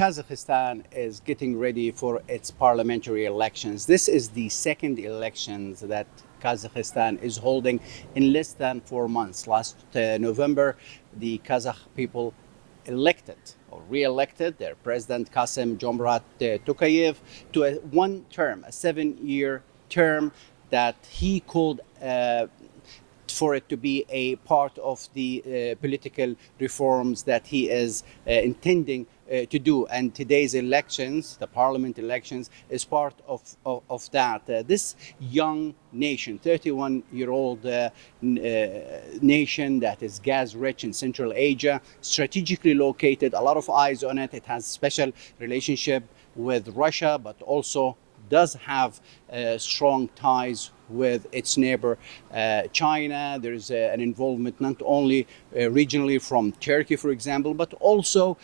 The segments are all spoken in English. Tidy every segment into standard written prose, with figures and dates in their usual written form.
Kazakhstan is getting ready for its parliamentary elections. This is the second elections that Kazakhstan is holding in less than 4 months. Last November, the Kazakh people elected or re-elected their president Kassim Tokayev to a one term, a 7-year term that he called for it to be a part of the political reforms that he is intending to do. And today's elections, the parliament elections, is part of that. This young nation, 31-year-old nation that is gas-rich in Central Asia, strategically located, a lot of eyes on it. It has special relationship with Russia, but also does have strong ties with its neighbor China. There's an involvement not only regionally from Turkey, for example, but also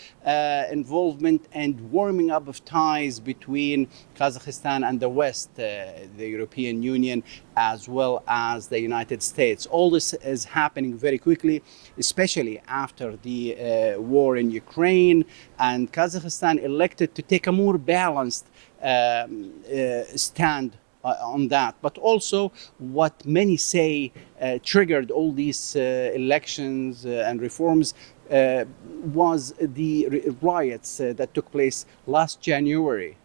involvement and warming up of ties between Kazakhstan and the West, the European Union, as well as the United States. All this is happening very quickly, especially after the war in Ukraine, and Kazakhstan elected to take a more balanced stand on that. But also what many say triggered all these elections and reforms was the riots that took place last January.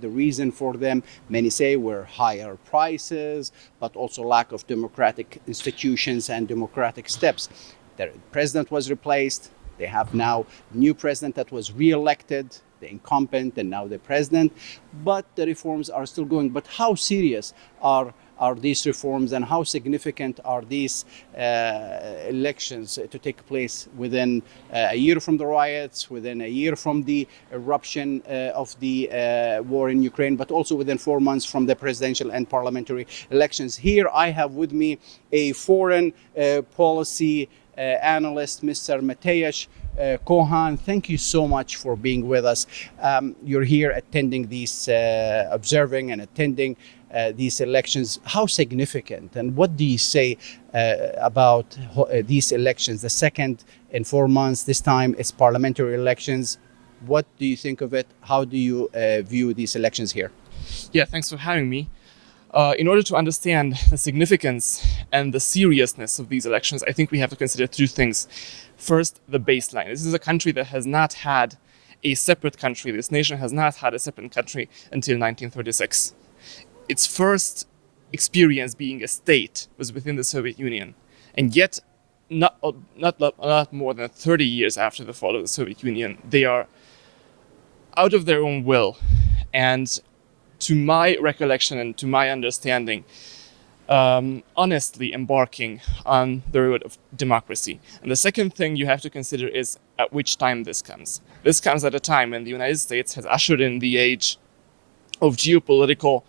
The reason for them, many say, were higher prices, but also lack of democratic institutions and democratic steps. The president was replaced. They have now a new president that was re-elected, the incumbent, and now the president. But the reforms are still going. But how serious are these reforms, and how significant are these elections to take place within a year from the riots, within a year from the eruption of the war in Ukraine, but also within 4 months from the presidential and parliamentary elections? Here I have with me a foreign policy analyst, Mr. Mateusz Kohan. Thank you so much for being with us. You're here attending these, observing and attending these elections. How significant, and what do you say about these elections? The second in 4 months, this time it's parliamentary elections. What do you think of it? How do you view these elections here? Yeah, thanks for having me. In order to understand the significance and the seriousness of these elections, I think we have to consider two things. First, the baseline. This is a country that has not had a separate country. This nation has not had a separate country until 1936. Its first experience being a state was within the Soviet Union. And yet, not more than 30 years after the fall of the Soviet Union, they are out of their own will, and to my recollection and to my understanding, honestly embarking on the road of democracy. And the second thing you have to consider is at which time this comes. This comes at a time when the United States has ushered in the age of geopolitical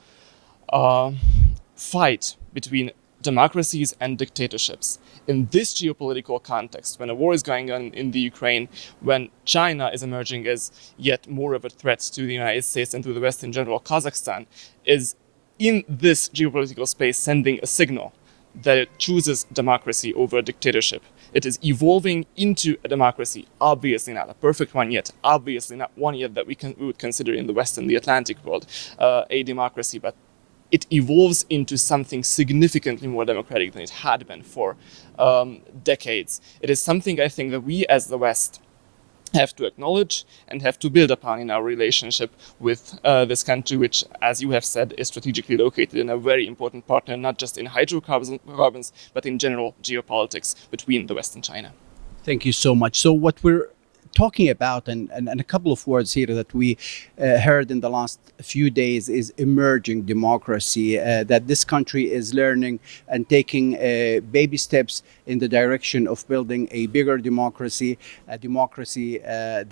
fight between democracies and dictatorships. In this geopolitical context, when a war is going on in the Ukraine, when China is emerging as yet more of a threat to the United States and to the West in general, Kazakhstan is in this geopolitical space sending a signal that it chooses democracy over dictatorship. It is evolving into a democracy, obviously not a perfect one yet, obviously not one yet that we would consider in the West and the Atlantic world a democracy, but it evolves into something significantly more democratic than it had been for decades. It is something I think that we as the West have to acknowledge and have to build upon in our relationship with this country, which, as you have said, is strategically located in a very important partner, not just in hydrocarbons, but in general geopolitics between the West and China. Thank you so much. So what we're talking about, and a couple of words here that we heard in the last few days, is emerging democracy, that this country is learning and taking baby steps in the direction of building a bigger democracy, a democracy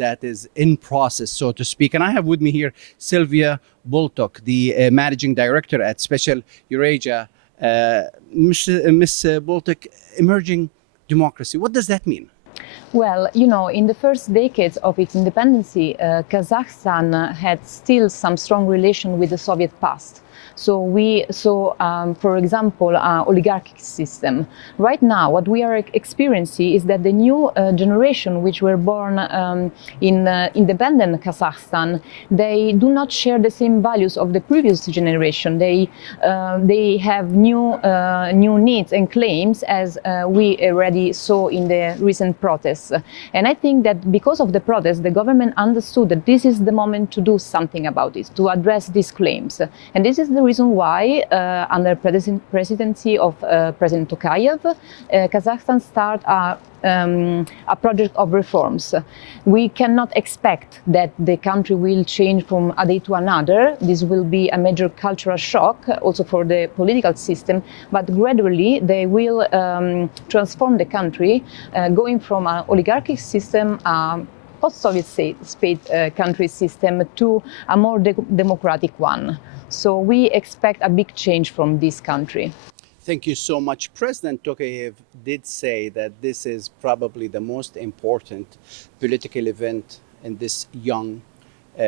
that is in process, so to speak. And I have with me here Sylvia Boltok, the managing director at Special Eurasia. Ms. Boltok, emerging democracy, what does that mean? Well, you know, in the first decades of its independence, Kazakhstan had still some strong relation with the Soviet past. So we saw, for example, oligarchic system. Right now, what we are experiencing is that the new generation, which were born in independent Kazakhstan, they do not share the same values of the previous generation. They have new needs and claims, as we already saw in the recent protests. And I think that because of the protests, the government understood that this is the moment to do something about it, to address these claims. And this is the reason why, under presidency of President Tokayev, Kazakhstan started a project of reforms. We cannot expect that the country will change from a day to another. This will be a major cultural shock also for the political system, but gradually they will transform the country, going from an oligarchic system, post-Soviet state country system, to a more democratic one. So we expect a big change from this country. Thank you so much. President Tokayev did say that this is probably the most important political event in this young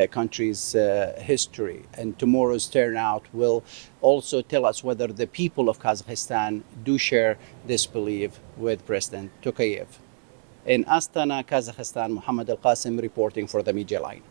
country's history. And tomorrow's turnout will also tell us whether the people of Kazakhstan do share this belief with President Tokayev. In Astana, Kazakhstan, Mohammad Al-Kassim reporting for the Media Line.